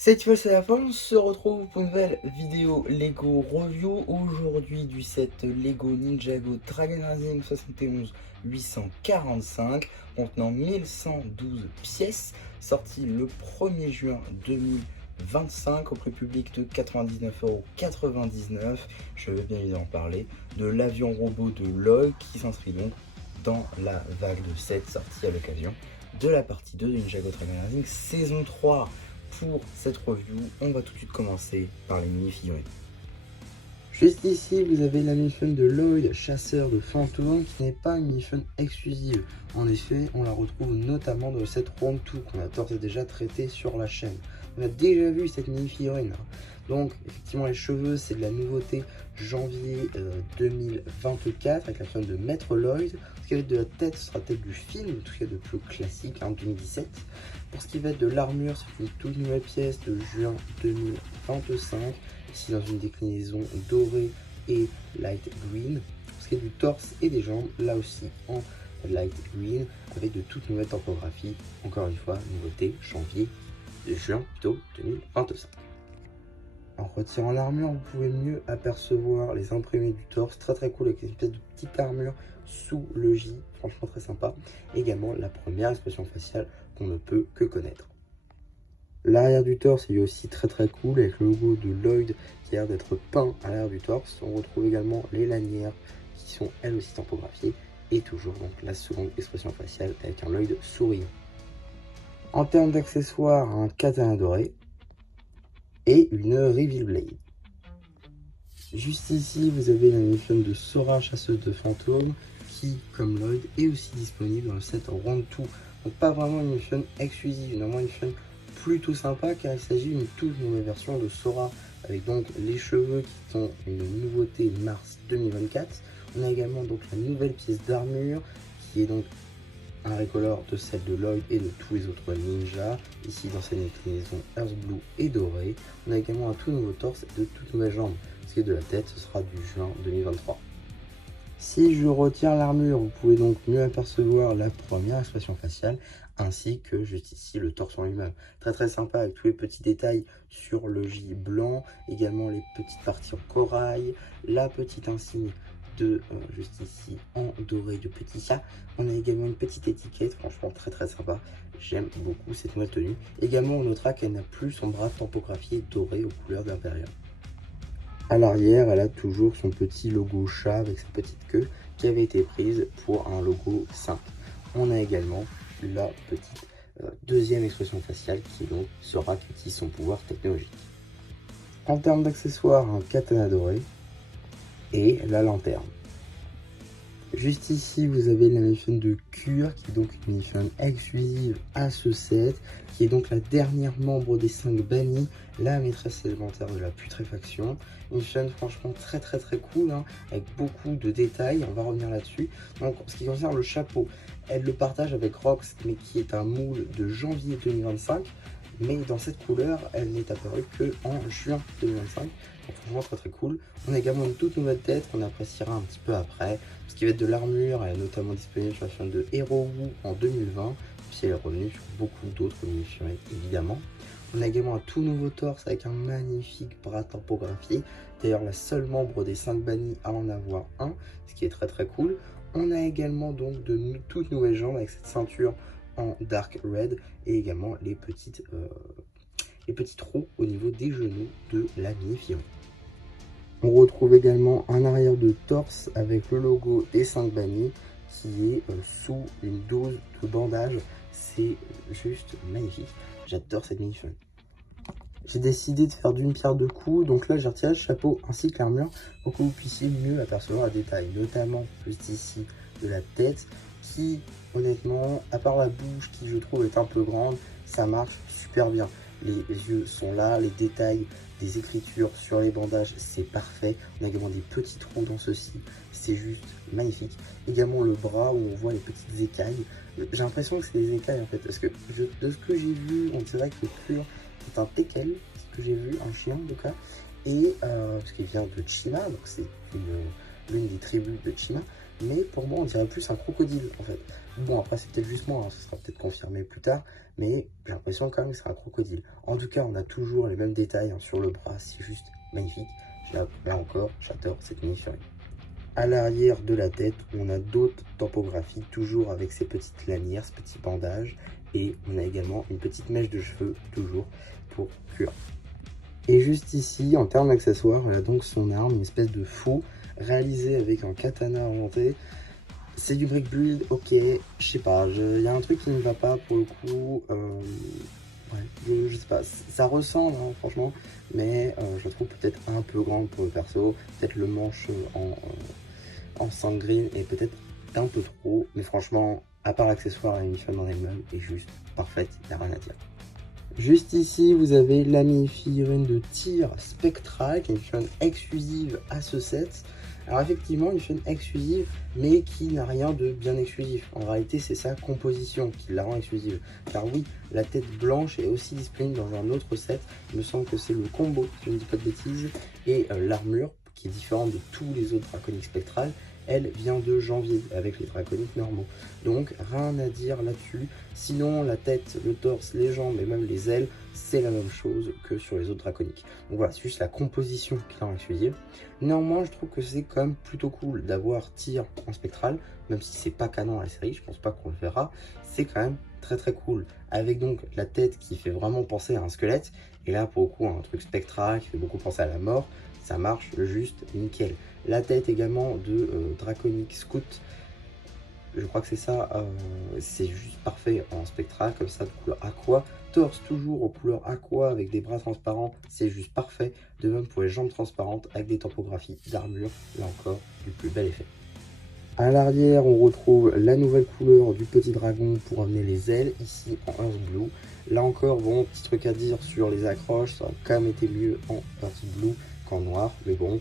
Cette fois c'est la fin, on se retrouve pour une nouvelle vidéo Lego Review. Aujourd'hui du set Lego Ninjago Dragon Rising 71 845 contenant 1112 pièces, sorti le 1er juin 2025 au prix public de 99,99 €. Je vais bien évidemment parler de l'avion robot de Lloyd qui s'inscrit donc dans la vague de 7 sorties à l'occasion de la partie 2 de Ninjago Dragon Rising saison 3. Pour cette review, on va tout de suite commencer par les mini-figurines. Juste ici, vous avez la mini-figurine de Lloyd, chasseur de fantômes, qui n'est pas une mini-figurine exclusive. En effet, on la retrouve notamment dans le set Round 2, qu'on a d'ores et déjà traité sur la chaîne. On a déjà vu cette mini-figurine. Donc, effectivement, les cheveux, c'est de la nouveauté janvier 2024, avec la figurine de Maître Lloyd. Ce qui va être de la tête, ce sera tête du film, en tout cas de plus classique, 2017. Pour ce qui va être de l'armure, c'est une toute nouvelle pièce de juin 2025, ici dans une déclinaison dorée et light green. Pour ce qui est du torse et des jambes, là aussi en light green, avec de toutes nouvelles topographies. Encore une fois, nouveauté juin plutôt 2025. En retirant l'armure, vous pouvez mieux apercevoir les imprimés du torse, très cool, avec une espèce de petite armure sous le J, franchement très sympa. Également la première expression faciale qu'on ne peut que connaître. L'arrière du torse est aussi très cool, avec le logo de Lloyd qui a l'air d'être peint à l'arrière du torse. On retrouve également les lanières qui sont elles aussi tampographiées, et toujours donc la seconde expression faciale avec un Lloyd souriant. En termes d'accessoires, un katana doré et une Reveal Blade. Juste ici, vous avez la mini-figurine de Sora, chasseuse de fantômes, qui, comme Lloyd, est aussi disponible dans le set Round 2. Donc pas vraiment une mini-figurine exclusive, néanmoins une mini-figurine plutôt sympa, car il s'agit d'une toute nouvelle version de Sora, avec donc les cheveux qui sont une nouveauté mars 2024. On a également donc la nouvelle pièce d'armure, qui est donc un recolor de celle de Lloyd et de tous les autres ninjas, ici dans cette déclinaison Earth Blue et doré. On a également un tout nouveau torse et de toutes nouvelles jambes. Ce qui est de la tête, ce sera du juin 2023. Si je retire l'armure, vous pouvez donc mieux apercevoir la première expression faciale, ainsi que juste ici le torse en lui-même. Très sympa, avec tous les petits détails sur le J blanc, également les petites parties en corail, la petite insigne de juste ici en doré de petit chat. On a également une petite étiquette, franchement très sympa. J'aime beaucoup cette nouvelle tenue. Également, on notera qu'elle n'a plus son bras tampographié doré aux couleurs de l'intérieur. À l'arrière, elle a toujours son petit logo chat avec sa petite queue qui avait été prise pour un logo simple. On a également la petite deuxième expression faciale qui donc sera qui utilise son pouvoir technologique. En termes d'accessoires, un katana doré et la lanterne. Juste ici, vous avez la mini-figurine de Cure, qui est donc une mini-figurine exclusive à ce set, qui est donc la dernière membre des 5 bannis, la maîtresse élémentaire de la putréfaction. Une figurine franchement très cool, hein, avec beaucoup de détails, on va revenir là-dessus. Donc, en ce qui concerne le chapeau, elle le partage avec Rox, mais qui est un moule de janvier 2025. Mais dans cette couleur, elle n'est apparue que en juin 2025. Donc franchement très cool. On a également une toute nouvelle tête qu'on appréciera un petit peu après. Ce qui va être de l'armure, elle est notamment disponible sur la figurine de Hero Wu en 2020. Puis elle est revenue sur beaucoup d'autres mini-figurines évidemment. On a également un tout nouveau torse avec un magnifique bras tampographié. D'ailleurs la seule membre des 5 bannis à en avoir un, ce qui est très cool. On a également donc de toutes nouvelles jambes avec cette ceinture en dark red et également les petits trous au niveau des genoux de la mini-figurine. On retrouve également un arrière de torse avec le logo des 5 bannis qui est sous une dose de bandage. C'est juste magnifique. J'adore cette mini-figurine. J'ai décidé de faire d'une pierre deux coups, donc là j'ai retiré le chapeau ainsi que l'armure pour que vous puissiez mieux apercevoir les détails, notamment juste ici de la tête qui honnêtement, à part la bouche qui je trouve est un peu grande, ça marche super bien. Les yeux sont là, les détails des écritures sur les bandages, c'est parfait. On a également des petits trous dans ceci, c'est juste magnifique. Également le bras où on voit les petites écailles. J'ai l'impression que c'est des écailles en fait, parce que de ce que j'ai vu, on dirait que Cure est un teckel, ce que j'ai vu, un chien en tout cas. Et parce qu'il vient de Chima, donc c'est l'une des tribus de Chima. mais pour moi on dirait plus un crocodile en fait. Bon après c'est peut-être juste moi, hein, ce sera peut-être confirmé plus tard, mais j'ai l'impression quand même que c'est un crocodile. En tout cas on a toujours les mêmes détails hein, sur le bras, c'est juste magnifique. Là encore, j'adore cette mini-figurine. À l'arrière de la tête, on a d'autres topographies, toujours avec ces petites lanières, ce petit bandage. Et on a également une petite mèche de cheveux, toujours pour cuir. Et juste ici, en termes d'accessoires, on a donc son arme, une espèce de fou, réalisé avec un katana orienté. C'est du brick build, ok, je sais pas, il y a un truc qui ne va pas pour le coup. Ouais, je sais pas, ça ressemble hein, franchement, mais je trouve peut-être un peu grande pour le perso. Peut-être le manche en sangrine est peut-être un peu trop, mais franchement, à part l'accessoire, la mini-figurine en elle-même est juste parfaite, il n'y a rien à dire. Juste ici, vous avez la mini-figurine de tir spectral, qui est une figurine exclusive à ce set. Alors effectivement, une figurine exclusive, mais qui n'a rien de bien exclusif. En réalité, c'est sa composition qui la rend exclusive. Car oui, la tête blanche est aussi disponible dans un autre set. Il me semble que c'est le combo, si je ne dis pas de bêtises. Et l'armure, qui est différente de tous les autres draconiques spectrales, elle vient de janvier avec les draconiques normaux. Donc rien à dire là-dessus. Sinon la tête, le torse, les jambes et même les ailes, c'est la même chose que sur les autres draconiques. Donc voilà, c'est juste la composition qui est exclusive. Néanmoins, je trouve que c'est quand même plutôt cool d'avoir tir en spectral, même si c'est pas canon à la série, je pense pas qu'on le verra. C'est quand même très cool. Avec donc la tête qui fait vraiment penser à un squelette, et là pour le coup un truc spectral qui fait beaucoup penser à la mort, ça marche juste nickel. La tête également de Draconic Scout, je crois que c'est ça, c'est juste parfait en spectral, comme ça de couleur aqua. Torse toujours aux couleurs aqua avec des bras transparents, c'est juste parfait. De même pour les jambes transparentes avec des topographies d'armure, là encore, du plus bel effet. À l'arrière, on retrouve la nouvelle couleur du petit dragon pour amener les ailes, ici en Earth Blue. Là encore, bon, petit truc à dire sur les accroches, ça a quand même été mieux en Earth Blue qu'en noir, mais bon,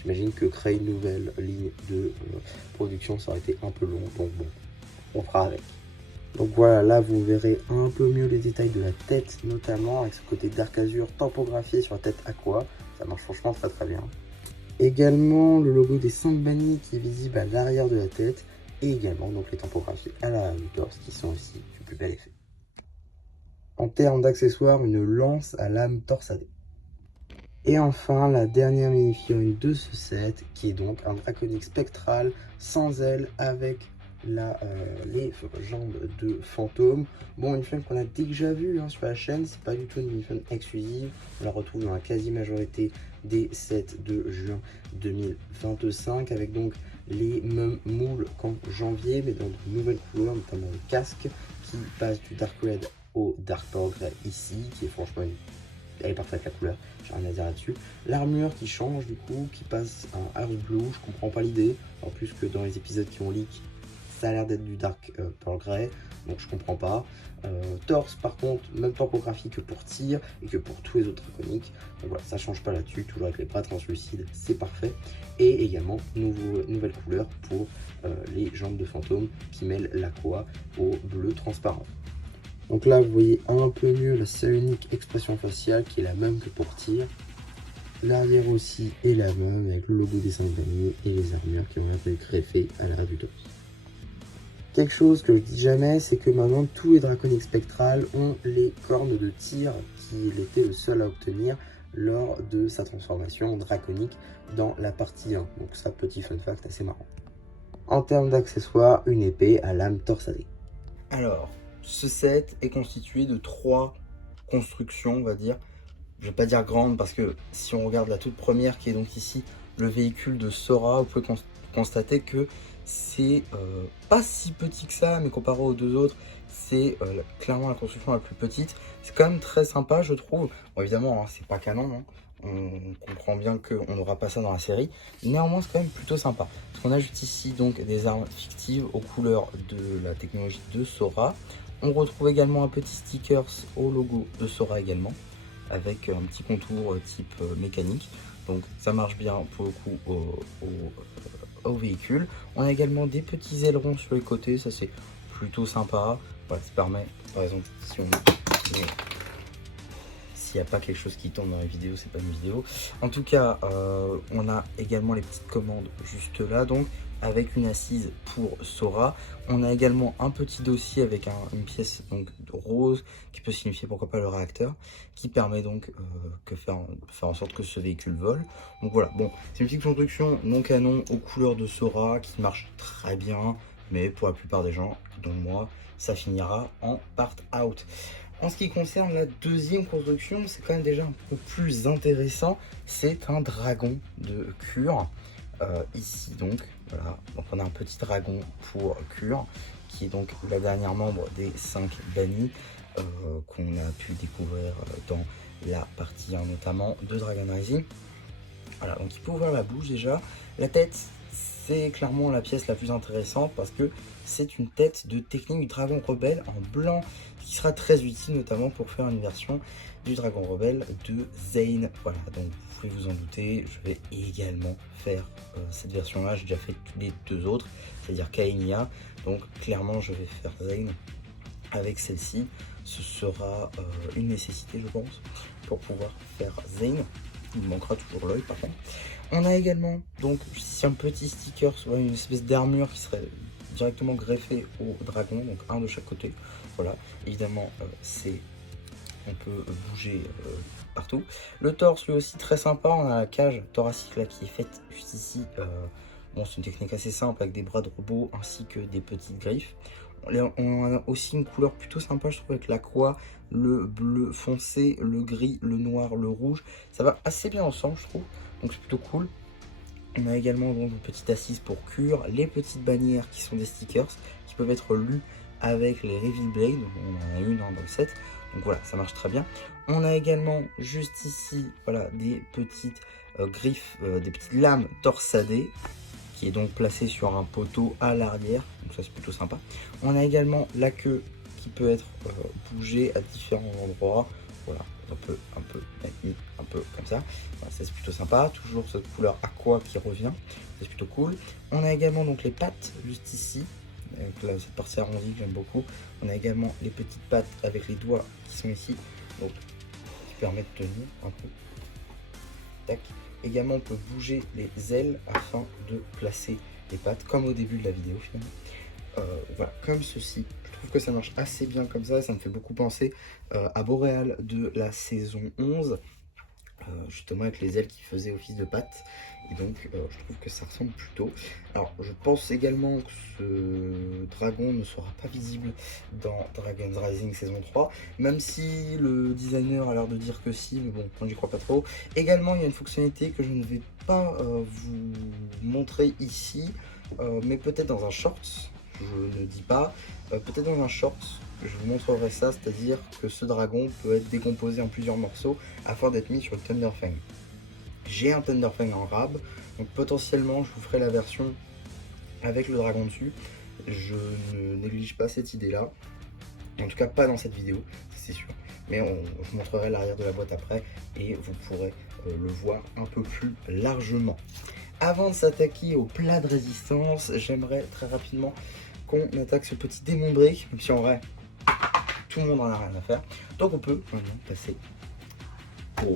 j'imagine que créer une nouvelle ligne de production, ça aurait été un peu long, donc bon, on fera avec. Donc voilà, là vous verrez un peu mieux les détails de la tête, notamment avec ce côté Dark Azure tempographié sur la tête aqua, ça marche franchement très bien. Également le logo des 5 bannis qui est visible à l'arrière de la tête, et également donc les tempographies à l'arrière du torse qui sont aussi du plus bel effet. En termes d'accessoires, une lance à lame torsadée. Et enfin, la dernière mini-figurine de ce set, qui est donc un draconique spectral sans aile avec les jambes de fantôme. Bon, une figurine qu'on a déjà vue hein, sur la chaîne, c'est pas du tout une mini-figurine exclusive. On la retrouve dans la quasi-majorité des sets de juin 2025, avec donc les mêmes moules qu'en janvier, mais dans de nouvelles couleurs, notamment le casque, qui passe du Dark Red au Dark Pearl Grey ici, qui est franchement elle est parfaite la couleur, j'ai rien à dire là-dessus. L'armure qui change du coup, qui passe en Earth Blue, je comprends pas l'idée. En plus que dans les épisodes qui ont leak, ça a l'air d'être du Dark Pearl Grey, donc je comprends pas. Torse par contre, même topographie que pour tir et que pour tous les autres draconiques. Donc voilà, ça change pas là-dessus, toujours avec les bras translucides, c'est parfait. Et également, nouvelle couleur pour les jambes de fantôme qui mêlent l'aqua au bleu transparent. Donc là, vous voyez un peu mieux la seule unique expression faciale qui est la même que pour tir. L'arrière aussi est la même avec le logo des 5 bannis et les armures qui ont été greffées à l'arrière du torse. Quelque chose que je dis jamais, c'est que maintenant tous les draconiques spectrales ont les cornes de tir qu'il était le seul à obtenir lors de sa transformation en draconique dans la partie 1. Donc ça, petit fun fact assez marrant. En termes d'accessoires, une épée à lame torsadée. Alors, ce set est constitué de 3 constructions, on va dire. Je vais pas dire grandes parce que si on regarde la toute première qui est donc ici le véhicule de Sora, vous pouvez constater que c'est pas si petit que ça, mais comparé aux deux autres, c'est clairement la construction la plus petite. C'est quand même très sympa, je trouve. Bon, évidemment, hein, c'est pas canon, hein. On comprend bien qu'on n'aura pas ça dans la série. Néanmoins, c'est quand même plutôt sympa. Parce qu'on a juste ici donc des armes fictives aux couleurs de la technologie de Sora. On retrouve également un petit stickers au logo de Sora également, avec un petit contour type mécanique. Donc ça marche bien pour le coup au véhicule. On a également des petits ailerons sur les côtés, ça c'est plutôt sympa. Voilà, ça permet, par exemple, s'il n'y a pas quelque chose qui tombe dans la vidéo, c'est pas une vidéo. En tout cas, on a également les petites commandes juste là. Donc avec une assise pour Sora. On a également un petit dossier avec une pièce donc rose qui peut signifier pourquoi pas le réacteur, qui permet donc de faire en sorte que ce véhicule vole. Donc voilà, bon, c'est une petite construction non canon aux couleurs de Sora qui marche très bien, mais pour la plupart des gens, dont moi, ça finira en part out. En ce qui concerne la deuxième construction, c'est quand même déjà un peu plus intéressant. C'est un dragon de Cure. Ici donc, voilà, donc on a un petit dragon pour Cure, qui est donc la dernière membre des 5 bannis qu'on a pu découvrir dans la partie 1 notamment de Dragon Rising. Voilà, donc il peut ouvrir la bouche déjà. La tête, c'est clairement la pièce la plus intéressante parce que c'est une tête de technique du dragon rebelle en blanc qui sera très utile notamment pour faire une version du dragon rebelle de Zane. Voilà, donc vous pouvez vous en douter, je vais également faire cette version là. J'ai déjà fait les deux autres, c'est-à-dire Kaenia. Donc clairement je vais faire Zane avec celle-ci. Ce sera une nécessité je pense pour pouvoir faire Zane. Il me manquera toujours l'œil par contre. On a également donc ici un petit sticker, soit une espèce d'armure qui serait directement greffée au dragon, donc un de chaque côté. Voilà, évidemment on peut bouger partout. Le torse lui aussi très sympa, on a la cage thoracique là qui est faite juste ici. Bon, c'est une technique assez simple avec des bras de robot ainsi que des petites griffes. On a aussi une couleur plutôt sympa, je trouve, avec la croix, le bleu foncé, le gris, le noir, le rouge. Ça va assez bien ensemble, je trouve, donc c'est plutôt cool. On a également donc une petite assise pour Cure, les petites bannières qui sont des stickers qui peuvent être lus avec les Reveal Blade. On en a une dans le set, donc voilà, ça marche très bien. On a également juste ici, voilà, des petites griffes, des petites lames torsadées, qui est donc placée sur un poteau à l'arrière, donc ça c'est plutôt sympa. On a également la queue qui peut être bougée à différents endroits, voilà, un peu comme ça. Voilà, ça c'est plutôt sympa, toujours cette couleur aqua qui revient, c'est plutôt cool. On a également donc les pattes juste ici, avec là, cette partie arrondie que j'aime beaucoup. On a également les petites pattes avec les doigts qui sont ici, donc qui permettent de tenir un peu. Tac. Également on peut bouger les ailes afin de placer les pattes comme au début de la vidéo finalement. Voilà, comme ceci. Je trouve que ça marche assez bien comme ça me fait beaucoup penser à Boréal de la saison 11, justement avec les ailes qui faisaient office de pattes. Et donc je trouve que ça ressemble plutôt. Alors je pense également que ce dragon ne sera pas visible dans Dragon Rising saison 3, même si le designer a l'air de dire que si, mais bon, j'y crois pas trop. Également il y a une fonctionnalité que je ne vais pas vous montrer ici, mais peut-être dans un short, je ne dis pas, peut-être dans un short. Je vous montrerai ça, c'est-à-dire que ce dragon peut être décomposé en plusieurs morceaux afin d'être mis sur le Thunderfang. J'ai un Thunderfang en rab, donc potentiellement je vous ferai la version avec le dragon dessus. Je ne néglige pas cette idée-là, en tout cas pas dans cette vidéo, c'est sûr. Mais je vous montrerai l'arrière de la boîte après et vous pourrez le voir un peu plus largement. Avant de s'attaquer au plat de résistance, j'aimerais très rapidement qu'on attaque ce petit démon brick, même si en vrai tout le monde en a rien à faire. Donc on peut maintenant passer au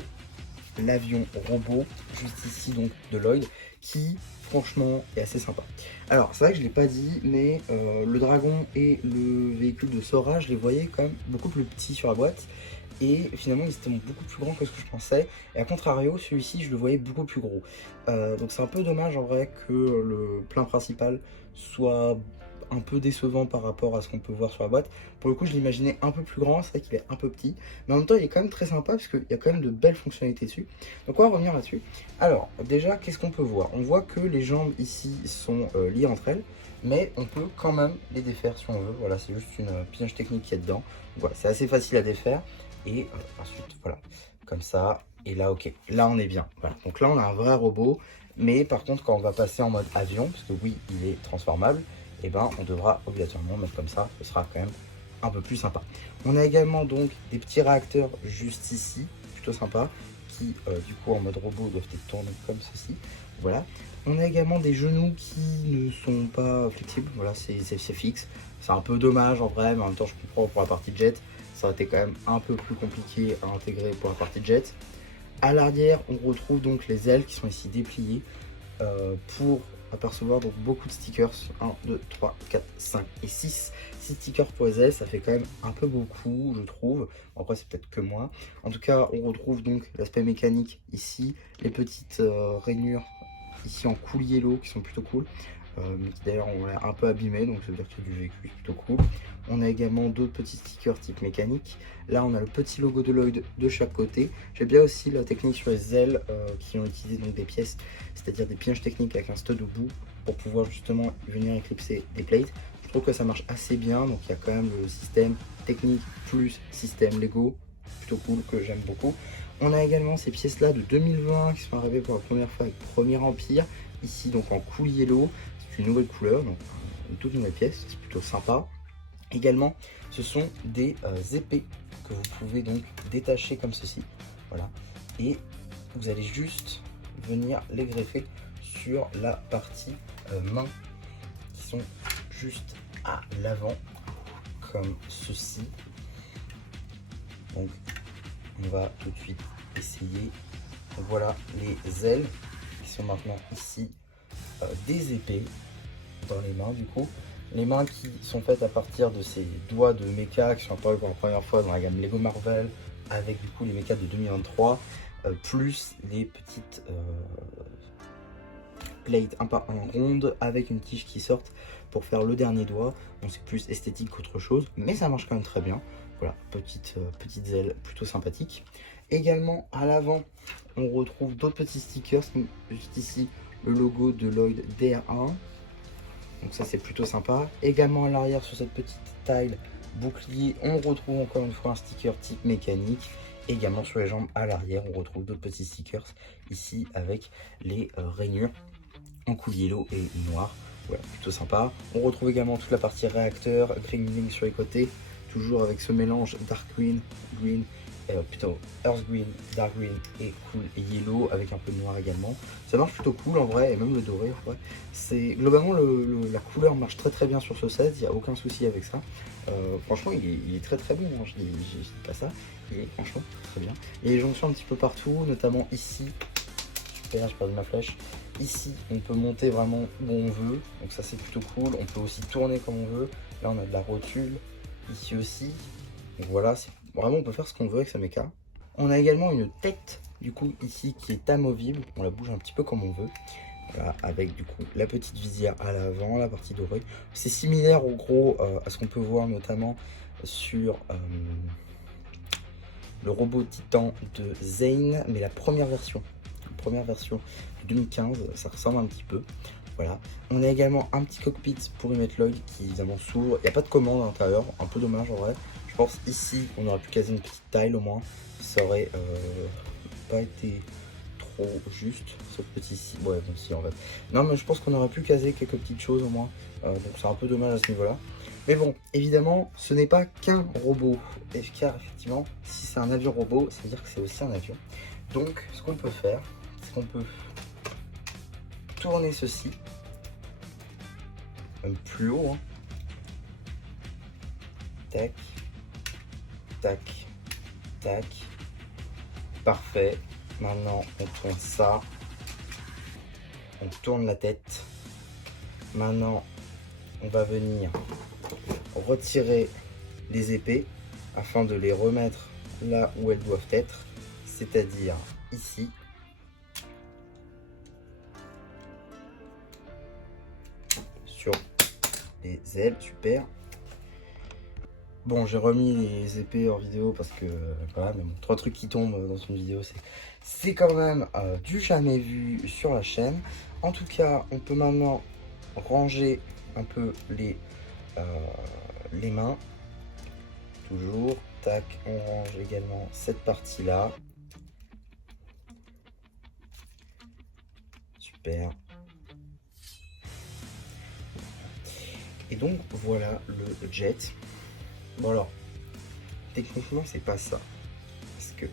l'avion robot juste ici donc de Lloyd, qui franchement est assez sympa. Alors c'est vrai que je l'ai pas dit, mais le dragon et le véhicule de Sora, je les voyais quand même beaucoup plus petits sur la boîte, et finalement ils étaient beaucoup plus grands que ce que je pensais, et à contrario celui-ci je le voyais beaucoup plus gros. Donc c'est un peu dommage en vrai que le plein principal soit un peu décevant par rapport à ce qu'on peut voir sur la boîte. Pour le coup je l'imaginais un peu plus grand, c'est vrai qu'il est un peu petit, mais en même temps il est quand même très sympa parce qu'il y a quand même de belles fonctionnalités dessus. Donc on va revenir là-dessus. Alors déjà qu'est-ce qu'on peut voir? On voit que les jambes ici sont liées entre elles, mais on peut quand même les défaire si on veut. Voilà, c'est juste une piège technique qui est dedans. Donc, voilà, c'est assez facile à défaire, et ensuite voilà, comme ça, et là ok, là on est bien. Voilà, donc là on a un vrai robot, mais par contre quand on va passer en mode avion, parce que oui il est transformable, et ben on devra obligatoirement mettre comme ça, ce sera quand même un peu plus sympa. On a également donc des petits réacteurs juste ici, plutôt sympa, qui du coup en mode robot doivent être tournés comme ceci. Voilà. On a également des genoux qui ne sont pas flexibles, voilà, c'est fixe. C'est un peu dommage en vrai, mais en même temps je comprends pour la partie jet, ça aurait été quand même un peu plus compliqué à intégrer pour la partie jet. À l'arrière, on retrouve donc les ailes qui sont ici dépliées pour apercevoir donc beaucoup de stickers. 1, 2, 3, 4, 5 et 6. 6 stickers pour les ailes, ça fait quand même un peu beaucoup, je trouve. Après, c'est peut-être que moi. En tout cas, on retrouve donc l'aspect mécanique ici, les petites rainures ici en cool yellow qui sont plutôt cool. Mais qui d'ailleurs ont l'air un peu abîmés, donc ça veut dire qu'il y a du vécu, c'est plutôt cool. On a également d'autres petits stickers type mécanique. Là on a le petit logo de Lloyd de chaque côté. J'aime bien aussi la technique sur les ailes qui ont utilisé donc des pièces, c'est-à-dire des pièges techniques avec un stud au bout pour pouvoir justement venir éclipser des plates. Je trouve que ça marche assez bien, donc il y a quand même le système technique plus système Lego, plutôt cool, que j'aime beaucoup. On a également ces pièces là de 2020 qui sont arrivées pour la première fois avec Premier Empire, ici donc en cool yellow. Une nouvelle couleur, donc une toute nouvelle pièce, c'est plutôt sympa. Également, ce sont des épées que vous pouvez donc détacher comme ceci, voilà, et vous allez juste venir les greffer sur la partie main, qui sont juste à l'avant, comme ceci. Donc, on va tout de suite essayer. Donc, voilà les ailes qui sont maintenant ici. Des épées dans les mains, du coup les mains qui sont faites à partir de ces doigts de mecha qui sont apparus pour la première fois dans la gamme Lego Marvel, avec du coup les mecha de 2023 plus les petites plates un par un rondes avec une tige qui sortent pour faire le dernier doigt. Donc c'est plus esthétique qu'autre chose, mais ça marche quand même très bien. Voilà, petites ailes plutôt sympathiques. Également à l'avant on retrouve d'autres petits stickers, juste ici le logo de Lloyd DR1, donc ça c'est plutôt sympa. Également à l'arrière sur cette petite taille bouclier, on retrouve encore une fois un sticker type mécanique. Également sur les jambes à l'arrière, on retrouve d'autres petits stickers ici avec les rainures en cool yellow et noir. Voilà, plutôt sympa. On retrouve également toute la partie réacteur, green sur les côtés, toujours avec ce mélange dark green, plutôt earth green, dark green et cool yellow avec un peu de noir également. Ça marche plutôt cool en vrai, et même le doré en vrai. C'est globalement la couleur marche très bien sur ce set, il n'y a aucun souci avec ça. Franchement il est très bon, hein. Je dis pas ça, il est franchement très bien. Et les jonctions un petit peu partout, notamment ici. Super, j'ai perdu ma flèche. Ici on peut monter vraiment où on veut, donc ça c'est plutôt cool. On peut aussi tourner comme on veut. Là on a de la rotule, ici aussi. Donc voilà, vraiment on peut faire ce qu'on veut avec sa mecha. On a également une tête du coup ici qui est amovible, on la bouge un petit peu comme on veut. Voilà, avec du coup la petite visière à l'avant, la partie dorée. C'est similaire au gros à ce qu'on peut voir notamment sur le robot titan de Zane, mais la première version de 2015, ça ressemble un petit peu. Voilà, on a également un petit cockpit pour y mettre Lloyd qui évidemment s'ouvre. Il n'y a pas de commande à l'intérieur, un peu dommage en vrai. Je pense ici on aurait pu caser une petite tile au moins, ça aurait pas été trop juste ce petit ici. Ouais bon si en fait. Non mais je pense qu'on aurait pu caser quelques petites choses au moins, donc c'est un peu dommage à ce niveau là. Mais bon, évidemment ce n'est pas qu'un robot, car effectivement si c'est un avion robot, ça veut dire que c'est aussi un avion. Donc ce qu'on peut faire, c'est qu'on peut tourner ceci, même plus haut, hein. Tac, tac, tac, parfait. Maintenant on tourne ça, on tourne la tête. Maintenant on va venir retirer les épées afin de les remettre là où elles doivent être, c'est-à-dire ici. Sur les ailes, super. Bon, j'ai remis les épées hors vidéo parce que voilà, mais bon, 3 trucs qui tombent dans une vidéo, c'est quand même du jamais vu sur la chaîne. En tout cas, on peut maintenant ranger un peu les mains. Toujours, tac, on range également cette partie-là. Super. Et donc voilà le jet. Bon alors, techniquement c'est pas ça. Parce que...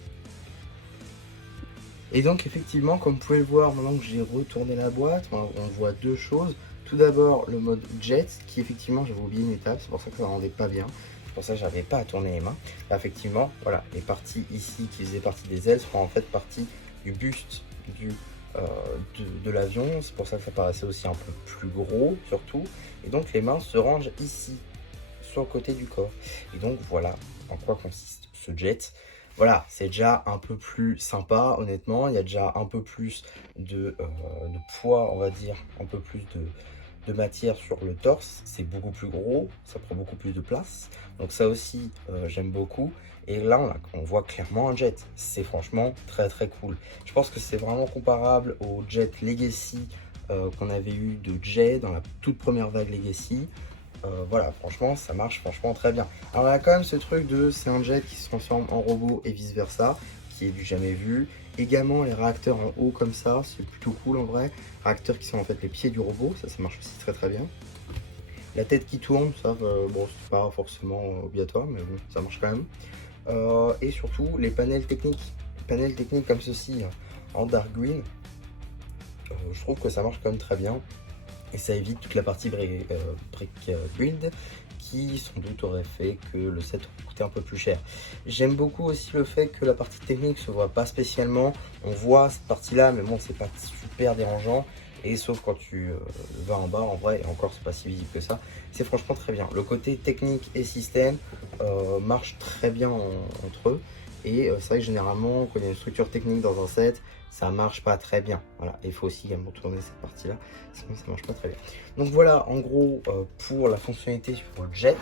Et donc effectivement, comme vous pouvez le voir, maintenant que j'ai retourné la boîte, on voit deux choses. Tout d'abord le mode jet, qui effectivement j'avais oublié une étape, c'est pour ça que ça ne rendait pas bien. C'est pour ça que j'avais pas à tourner les mains. Là, effectivement, voilà, les parties ici qui faisaient partie des ailes seront en fait partie du buste du de l'avion. C'est pour ça que ça paraissait aussi un peu plus gros surtout. Et donc les mains se rangent ici, sur le côté du corps. Et donc voilà en quoi consiste ce jet. Voilà, c'est déjà un peu plus sympa, honnêtement. Il y a déjà un peu plus de poids, on va dire, un peu plus de matière sur le torse. C'est beaucoup plus gros, ça prend beaucoup plus de place. Donc ça aussi, j'aime beaucoup. Et là, on voit clairement un jet. C'est franchement très très cool. Je pense que c'est vraiment comparable au jet Legacy qu'on avait eu de Jay dans la toute première vague Legacy. Voilà, franchement, ça marche franchement très bien. Alors, il y a quand même ce truc de c'est un jet qui se transforme en robot et vice versa, qui est du jamais vu. Également, les réacteurs en haut comme ça, c'est plutôt cool en vrai. Réacteurs qui sont en fait les pieds du robot, ça marche aussi très très bien. La tête qui tourne, ça, bon, c'est pas forcément obligatoire, mais bon, ça marche quand même. Et surtout, les panels techniques. Panels techniques comme ceci, en dark green, je trouve que ça marche quand même très bien. Et ça évite toute la partie brick build qui sans doute aurait fait que le set aurait coûté un peu plus cher. J'aime beaucoup aussi le fait que la partie technique se voit pas spécialement. On voit cette partie là, mais bon, c'est pas super dérangeant. Et sauf quand tu vas en bas, en vrai, et encore c'est pas si visible que ça. C'est franchement très bien. Le côté technique et système marche très bien entre eux. Et c'est vrai que généralement, quand il y a une structure technique dans un set, ça marche pas très bien. Voilà, il faut aussi également tourner cette partie-là, sinon ça marche pas très bien. Donc voilà, en gros, pour la fonctionnalité sur le jet.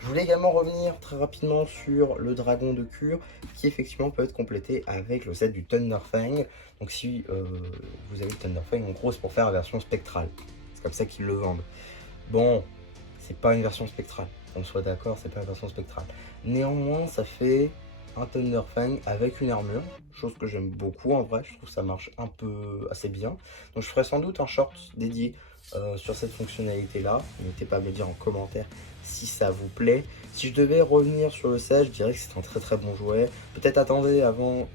Je voulais également revenir très rapidement sur le dragon de Cure, qui effectivement peut être complété avec le set du Thunderfang. Donc si vous avez le Thunderfang, en gros c'est pour faire la version spectrale. C'est comme ça qu'ils le vendent. Bon, c'est pas une version spectrale, qu'on soit d'accord, c'est pas une version spectrale. Néanmoins, ça fait un Thunderfang avec une armure, chose que j'aime beaucoup en vrai, je trouve que ça marche un peu assez bien. Donc je ferai sans doute un short dédié sur cette fonctionnalité là. N'hésitez pas à me le dire en commentaire si ça vous plaît. Si je devais revenir sur le set, je dirais que c'est un très très bon jouet. Peut-être attendez avant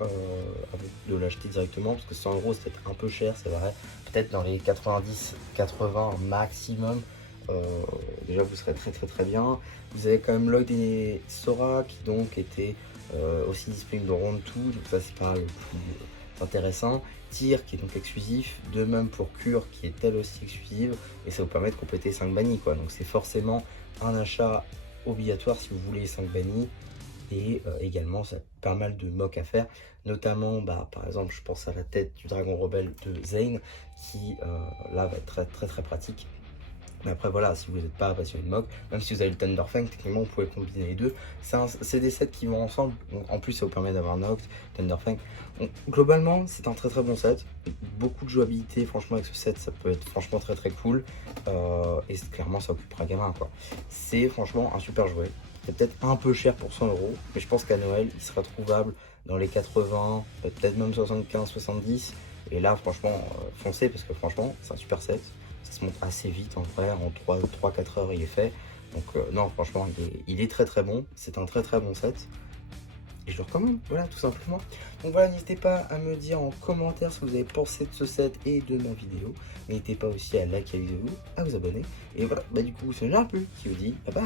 de l'acheter directement, parce que 100 €, c'est peut-être un peu cher, c'est vrai. Peut-être dans les 90-80 maximum. Déjà vous serez très très très bien. Vous avez quand même Lloyd et Sora qui donc étaient aussi disponibles dans Round 2, donc ça c'est pas le plus intéressant. Tyr qui est donc exclusif, de même pour Cure qui est elle aussi exclusive, et ça vous permet de compléter 5 bannis quoi. Donc c'est forcément un achat obligatoire si vous voulez 5 bannis. Et également ça a pas mal de mocks à faire, notamment par exemple je pense à la tête du dragon rebelle de Zane qui là va être très très très pratique. Mais après voilà, si vous n'êtes pas passionné de mock, même si vous avez le Thunderfang, techniquement vous pouvez combiner les deux. C'est des sets qui vont ensemble, donc en plus ça vous permet d'avoir Noct, Thunderfang. Donc globalement c'est un très très bon set, beaucoup de jouabilité franchement avec ce set, ça peut être franchement très très cool. Et clairement ça occupera gamin quoi. C'est franchement un super jouet, c'est peut-être un peu cher pour 100 €, mais je pense qu'à Noël il sera trouvable dans les 80, peut-être même 75-70. Et là franchement foncez parce que franchement c'est un super set. Ça se monte assez vite en vrai, en 3-4 heures il est fait. Donc non franchement il est très très bon, c'est un très très bon set. Et je le recommande, voilà tout simplement. Donc voilà, n'hésitez pas à me dire en commentaire ce que vous avez pensé de ce set et de ma vidéo. N'hésitez pas aussi à liker la vidéo, à vous abonner. Et voilà, du coup c'est Jean plus qui vous dit bye bye.